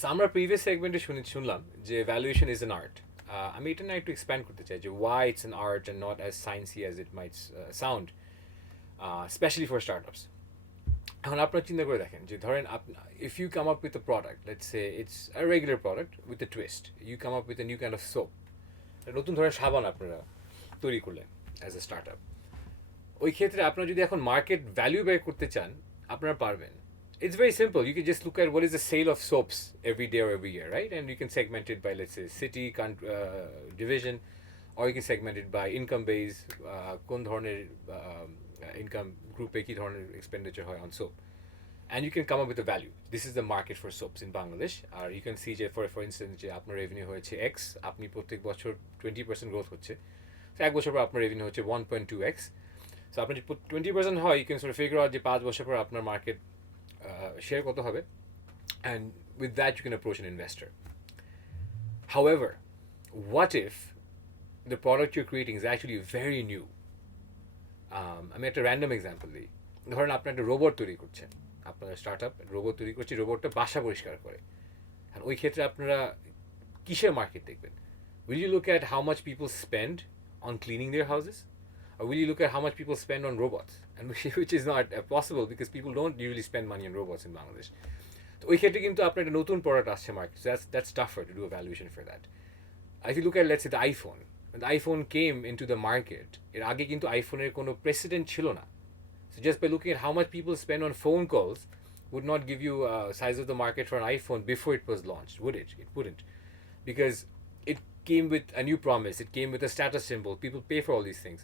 So আমরা প্রিভিয়াস সেগমেন্টে শুনলাম যে ভ্যালুয়েশন ইজ অ্যান আর্ট। আমি এটা না একটু এক্সপ্যান্ড করতে চাই যে why it's an art and not as sciencey as it might sound, specially for startups. এখন আপনার চিন্তা করে দেখেন যে ধরেন if you come up with a product, let's say it's a regular product with a twist, you come up with a new kind of soap, নতুন ধরনের সাবান আপনারা তৈরি করলেন অ্যাজ এ স্টার্ট আপ। ওই ক্ষেত্রে আপনারা যদি এখন মার্কেট ভ্যালু বের করতে চান, আপনারা পারবেন। It's very simple. You can just look at what is the sale of soaps every day or every year, right? And you can segment it by, let's say, city, division, or you can segment it by income base, কোন ধরনের income group কি ধরনের expenditure হয় on soap. And you can come up with a value. This is the market for soaps in Bangladesh. Or you can see যে for instance যে আপনার revenue হয়েছে X, আপনি প্রত্যেক বছর 20% growth হচ্ছে। So এক বছর পর আপনার revenue হচ্ছে 1.2x. So আপনার 20% হয়, you can sort of figure out যে 5 বছর পর আপনার মার্কেট শেয়ার কত হবে, and with that you can approach an investor. However, what if the product you're creating is actually very new? আমি একটা র্যান্ডম এক্সাম্পল দিই। ধরেন আপনি একটা রোবট তৈরি করছেন, আপনার স্টার্ট আপ রোবট তৈরি করছে, রোবটটা বাসা পরিষ্কার করে। আর ওই ক্ষেত্রে আপনারা কিসের মার্কেট দেখবেন? Will you look at how much people spend on cleaning their houses? Or will you look at how much people spend on robots? And which is not possible because people don't usually spend money on robots in Bangladesh. তো ওই ক্ষেত্রে কিন্তু আপনার একটা নতুন প্রোডাক্ট আসছে market, so that's tougher to do a valuation for that. If you look at, let's say, the iPhone, when the iPhone came into the market, এর আগে কিন্তু আইফোনের কোনো প্রেসিডেন্ট ছিল না. So just by looking at how much people spend on phone calls would not give you a size of the market for an iPhone before it was launched, would it? It wouldn't. Because it came with a new promise, it came with a status symbol, people pay for all these things.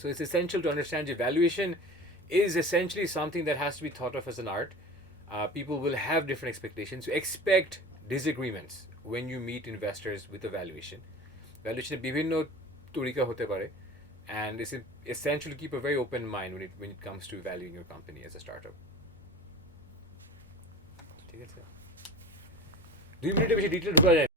So it's essential to understand that valuation is essentially something that has to be thought of as an art. People will have different expectations. So expect disagreements when you meet investors with a valuation. Valuation বিভিন্ন তরিকা হতে পারে, and it's essential to keep a very open mind when it comes to valuing your company as a startup. ঠিক আছে, 2 মিনিটের বেশি ডিটেল ঢোকা যায়